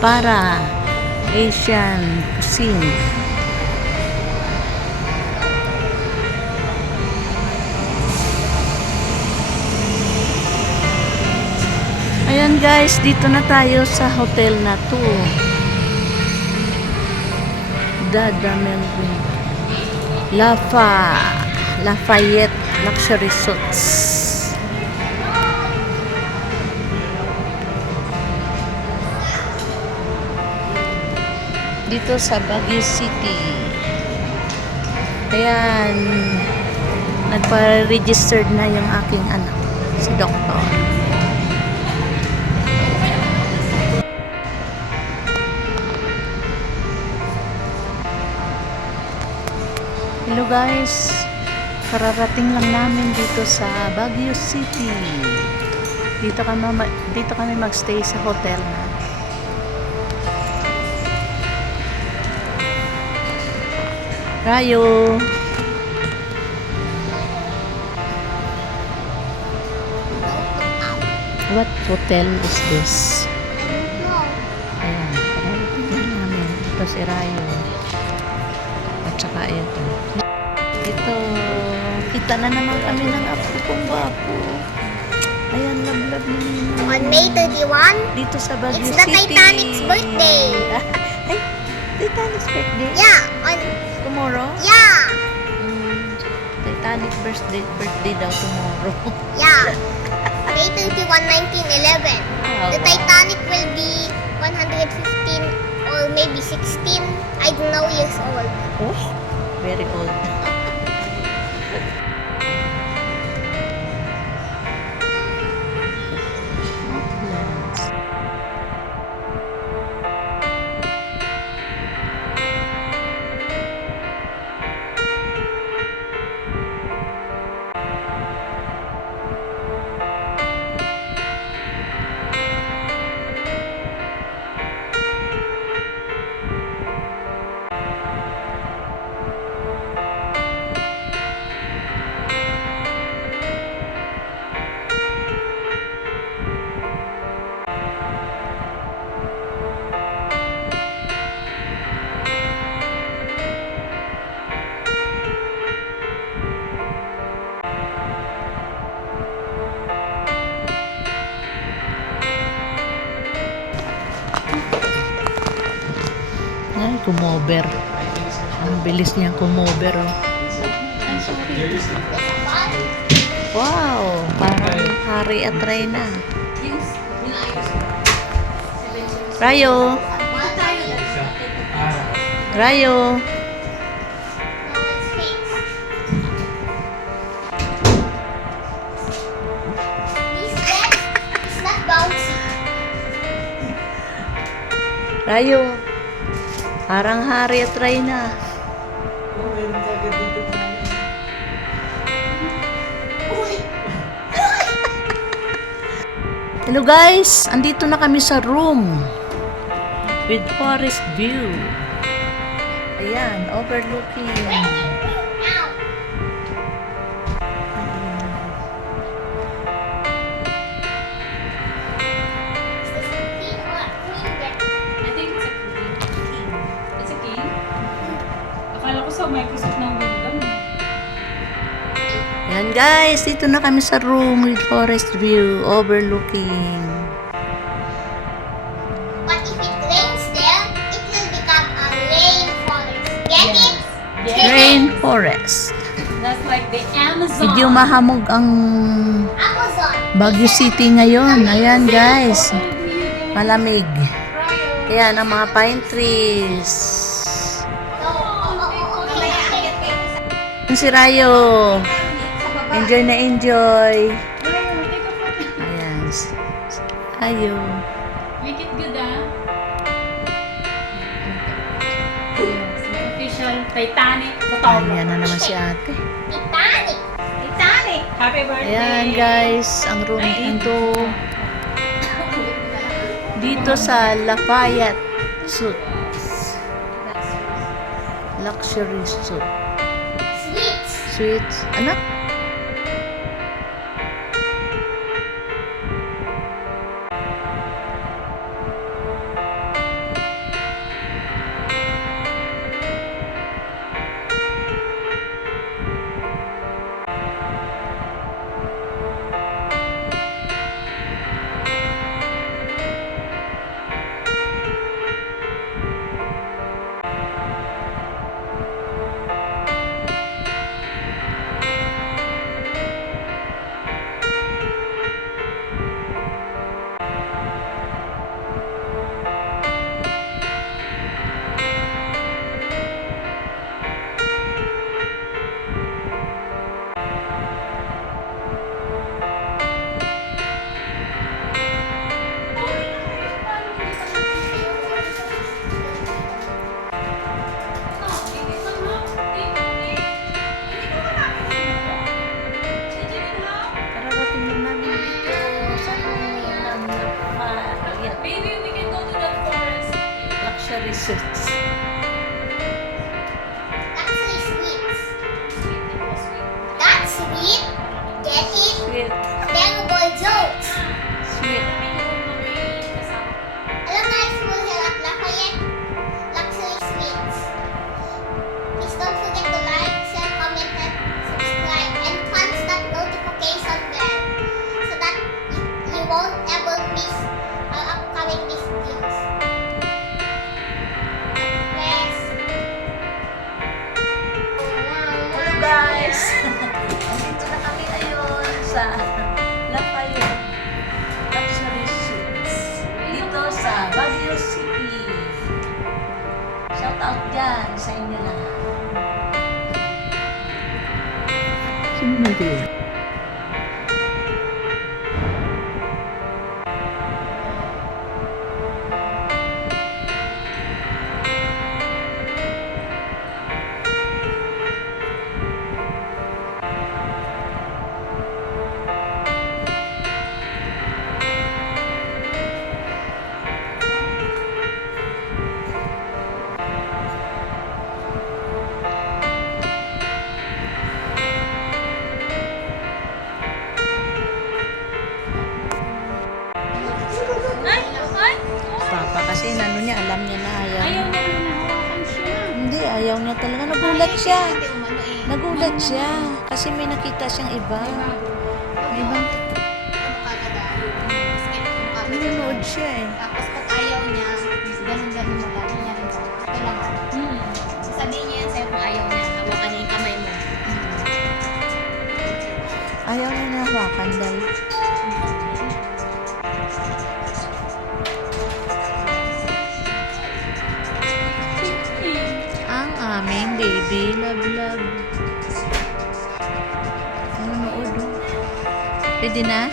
para Asian cuisine. Ayan guys, dito na tayo sa hotel na to. Dada Melvin Lafayette Luxury Suites. Dito sa Baguio City. Ayan, nagpa-registered na yung aking anak, si Doktor. Hello guys, kararating lang namin dito sa Baguio City. Dito kami magstay sa hotel na. Rayo. What hotel is this? Ayan, kararating lang namin. Ito si Rayo. At saka ito. Ito, kita na naman kami ng apo kong gwapo. Ayan, love ni Nino. On May 31, Dito sa Baguio it's the City. Titanic's birthday. Ay, Titanic's birthday? Yeah, on Tomorrow? yeah, Titanic birthday daw tomorrow. yeah. May 31, 1911. Ah, The wow. Titanic will be 115 or maybe 16. I don't know years old. Oh, very old. Ay, kumover. Ang bilis niyang kumover, oh. Wow, parang hari at Reyna. Rayo. Rayo. It's not bouncy. Rayo. Parang hari at Reyna. Hello guys, andito na kami sa room with forest view. Ayan, overlooking. Now, is this a queen or a queen bed? I think it's a king. It's a king? Akala ko sa Microsoft ng window. Ayan guys, dito na kami sa room with forest view, overlooking. But if it rains there, it will become a rainforest. Get it? Rainforest. That's like the Amazon. Medyo mahamog ang Amazon. Baguio City ngayon. Ayan guys, malamig. Ayan ang mga pine trees. Ayan si Rayo. Enjoy na enjoy. Ayan. Rayo. Make it good, ah. Yes, may official Titanic photographer. Ayan na naman si ate. Titanic. Titanic! Happy birthday! Ayan guys, ang room nito dito sa Lafayette Luxury Sweets. Suites. Anak? sweets. Luxury sweets. That's sweet. Get it? Sweet. Terrible jokes. Sweet. Alam na school here at Lafayette. Luxury sweets. Please don't forget to like, share, comment, and subscribe, and punch that notification bell so that you won't ever miss our upcoming videos. Yes. Hello guys! Nandito na kami ngayon sa Lafayette Luxury Suites. Dito sa Baguio City. Shout out dyan sa inyo lahat. Sino na din? Papa kasi ano niya, alam niya na ayaw. Ayaw na rin nahawakan siya. Hindi, ayaw niya talaga. Nagulat siya. Nagulat siya. Kasi may nakita siyang iba. May ibang nanonood siya eh. Tapos pag ayaw niya, ganun-ganun mo lang, niya rin po. Kailangan. Sasabihin niya yan sa'yo kung ayaw niya, hawakan niya yung kamay mo. Ayaw niya na hawakan dahil. Ang aming baby, love, love. Nanonood oh. Pwede na?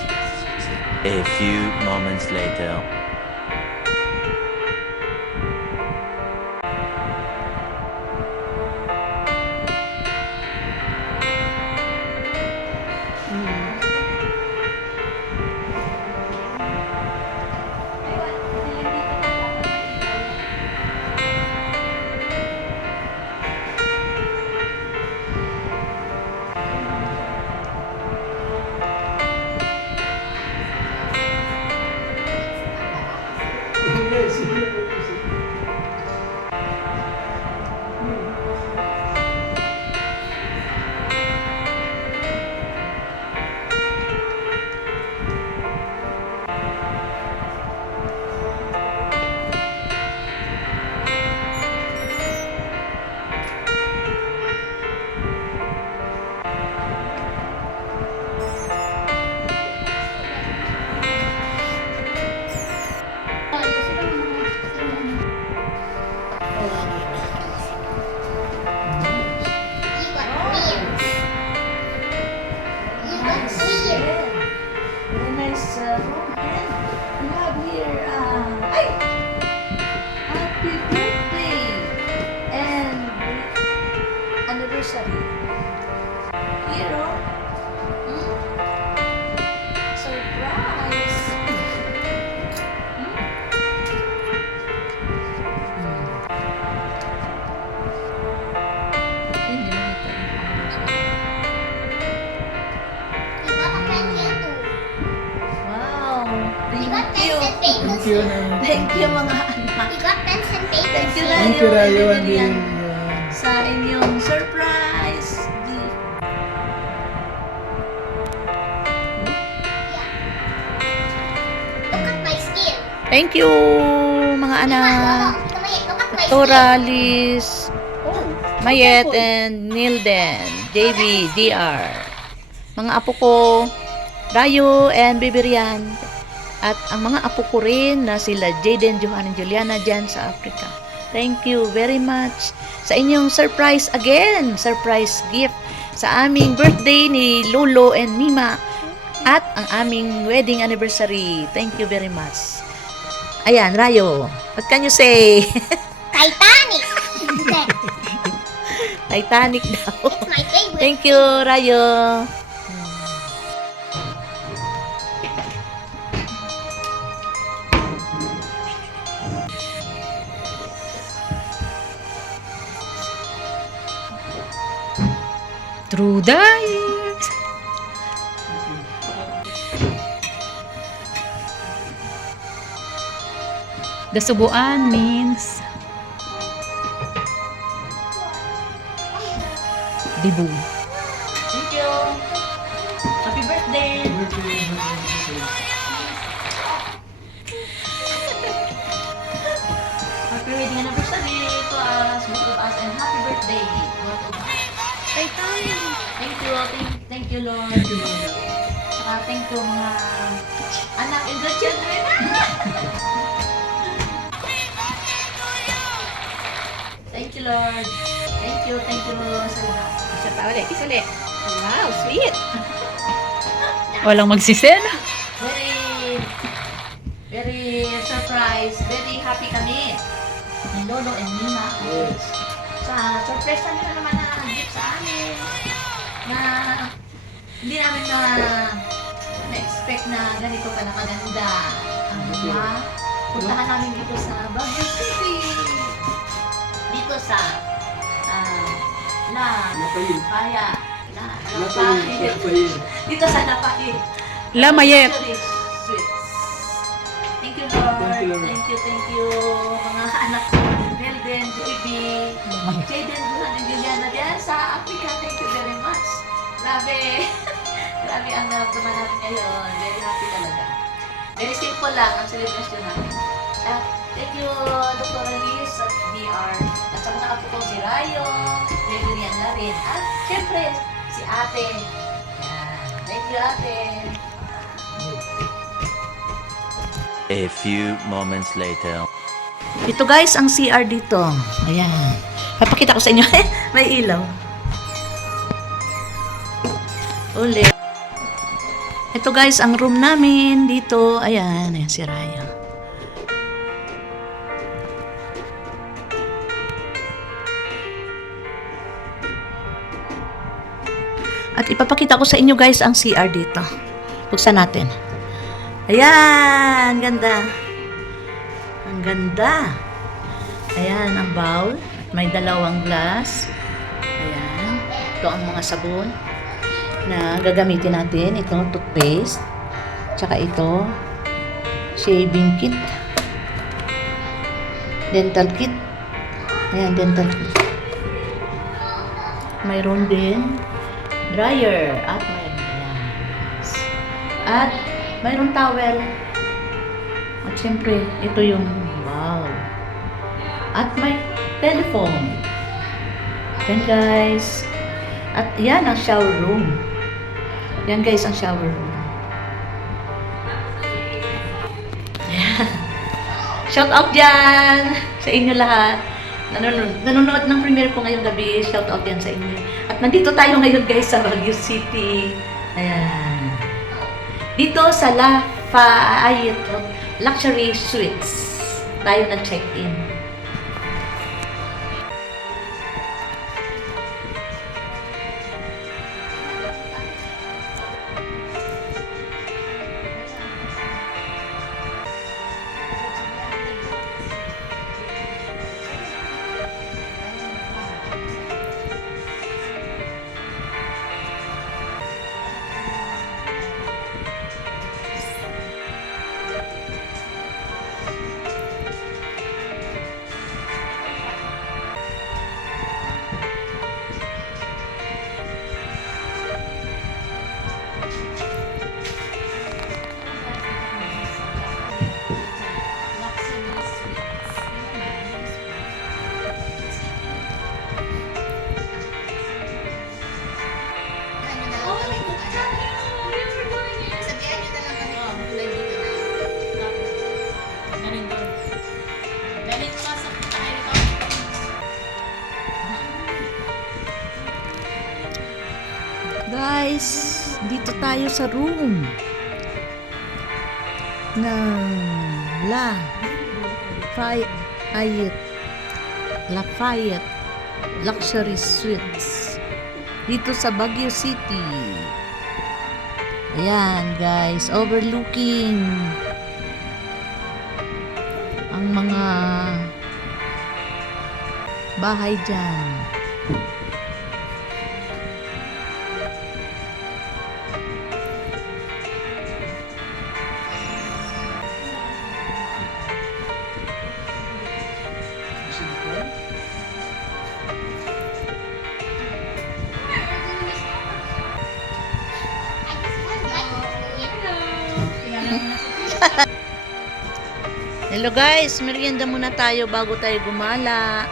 A few moments later. You got wheels. You got wheels. Very nice room and we have here ay! Happy birthday and anniversary. Here oh. Surprise! Hindi makita yung anniversary. You got a pen here too. Wow! You got Thank you! pens and papers. Thank you, Nan. Thank you mga anak! You got pens and papers. Thank you, here. Thank you, Rayo, and and Lilian, Lilian. sa inyong surprise gift. Yeah. Look at my skin. Thank you mga anak! Look at my Toralis, Mayet, and Nilden, JB, DR. Mga apo ko, Rayo and Bibirian. At ang mga apo ko rin na sila Jaden, Johan, and Juliana dyan sa Africa. Thank you very much sa inyong surprise again. Surprise gift sa aming birthday ni Lolo and Mima at ang aming wedding anniversary. Thank you very much. Ayan, Rayo. What can you say? Titanic. Titanic daw. It's my favorite. Thank you, Rayo. True diet. Dasuguan means dibu. Thank you. Happy birthday. Happy wedding anniversary to us, both of us, and happy birthday, both of us. Thank you, Lord. Saka thank you mga anak and the children. Thank you, Lord. Thank you sa lahat. Isa pa ulit. Isa ulit. Wow, sweet. Walang magsisend. Very, very surprised. Very happy kami. Ni Lolo and Nina. Sa surprise nila naman na gift sa amin. Na hindi namin na-expect na ganito pala maganda. Ang mga puntahan namin dito sa Baguio City. Dito sa Lapaya. Dito sa Lapaya. Lamayet. Sweets. Thank you, Lord. Thank you. Mga anak ko, Nelden, JB, Jaden, Buhan, and Juliana diyan sa Africa. Thank you very much. Grabe. Grabe ang naramdaman natin ngayon. Very happy talaga. Very simple lang ang celebration namin. Thank you, Dr. Alice at DR. At sa mga apo ko, si Rayo, Gregory na rin. At syempre, si Ate. Yan. Thank you, Ate. A few moments later. Ito guys, ang CR dito. Ayan. Papakita ko sa inyo. May ilaw. Ulit. Ito guys, ang room namin dito. Ayan, ayan si Raya. At ipapakita ko sa inyo guys ang CR dito. Buksan natin. Ayan, ganda. Ang ganda. Ayan, ang bowl. At may dalawang glass. Ayan. Ito ang mga sabon na gagamitin natin. Ito, toothpaste. Tsaka ito, shaving kit. Dental kit. Ayan, dental kit. Mayroon din dryer. At mayroon. Ayan. At mayroon towel. At syempre, ito yung wow. At may telephone. Yan guys. At yan ang shower room. Yan guys ang shower room. Yan. Shout out dyan sa inyo lahat. Nanonood ng premiere ko ngayong gabi. Shout out yan sa inyo. At nandito tayo ngayon guys sa Baguio City. Ayan. Dito sa Lafayette Luxury Suites tayo nag-check-in. Guys, dito tayo sa room ng Lafayette Luxury Suites dito sa Baguio City. Ayan guys, overlooking ang mga bahay dyan. I just want like it. Hello guys, merienda muna tayo bago tayo gumala.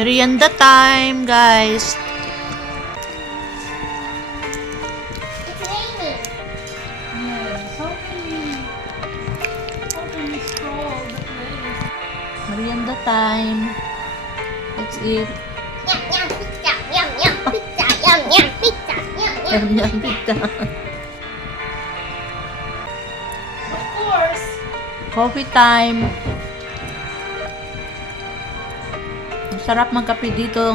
Merienda time, guys. It's raining. Yes. How can we scroll the place? Merienda time. Let's eat. Yum yum pizza, yum yum pizza, yum yum pizza, yum yum. Yum yum pizza. Of course. Coffee time. Masarap magkape dito.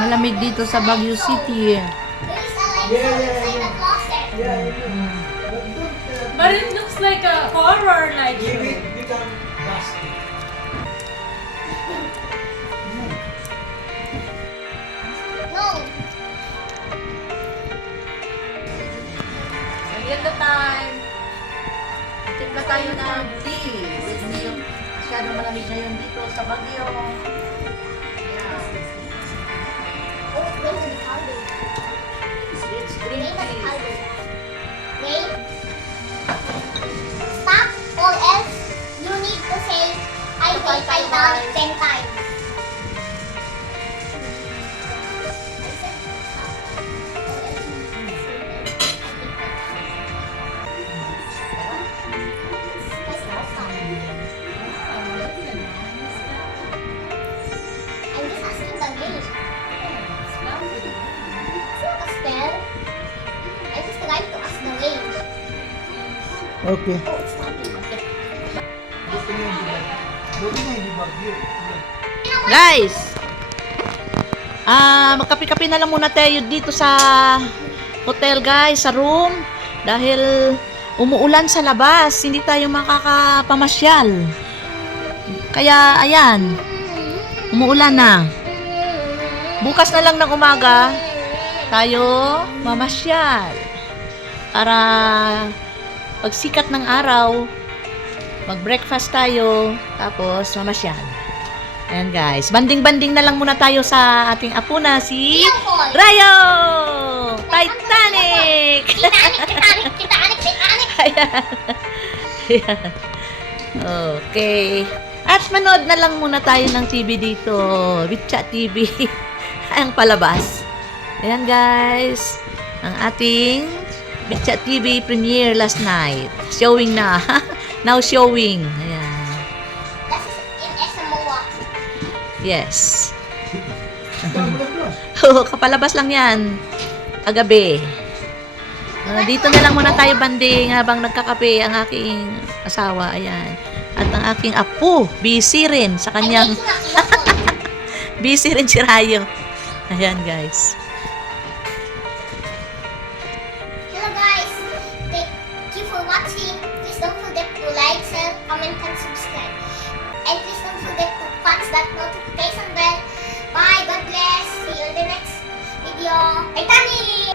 Malamig dito sa Baguio City. There is a light inside the closet. But it looks like a horror light show. No. Merienda time. Timpla tayo ng tea with milk. Masyadong malamig na yun dito sa Baguio. Oh, it's going to be powder. It's green Wait, that's tea. powder. Wait. Stop, or else you need to say I hate Titanic 10 times. I said stop, or else you need to say I hate Titanic. Let's not stop. I'm just asking the name. It's not a spell. I just like to ask the name. Okay. Oh, it's not me. Okay. Guys, magkape-kape na lang muna tayo dito sa hotel guys, sa room. Dahil umuulan sa labas, hindi tayo makakapamasyal. Kaya, ayan, umuulan na. Bukas na lang ng umaga, tayo mamasyal. Para pagsikat ng araw, mag-breakfast tayo, tapos mamasyal. Ayan guys, banding-banding na lang muna tayo sa ating apo na si Leopold. Rayo! Titanic! Titanic. Ayan. Ayan. Okay. At manood na lang muna tayo ng TV dito. Bitcha TV. Ang palabas. Ayan guys. Ang ating Bitcha TV premiere last night. Showing na. Now showing. Ayan. That is in Samoa. Yes. Oo, kapalabas lang yan. Kagabi. Dito na lang muna tayo banding habang nagkakape ang aking asawa. Ayan. At ang aking apo, busy rin sa kanyang... busy rin si Rayo. Ayan guys. Hello guys. Thank you for watching. Please don't forget to like, share, comment, and subscribe. And please don't forget to punch that notification bell. Bye. God bless. See you in the next video. Titanic!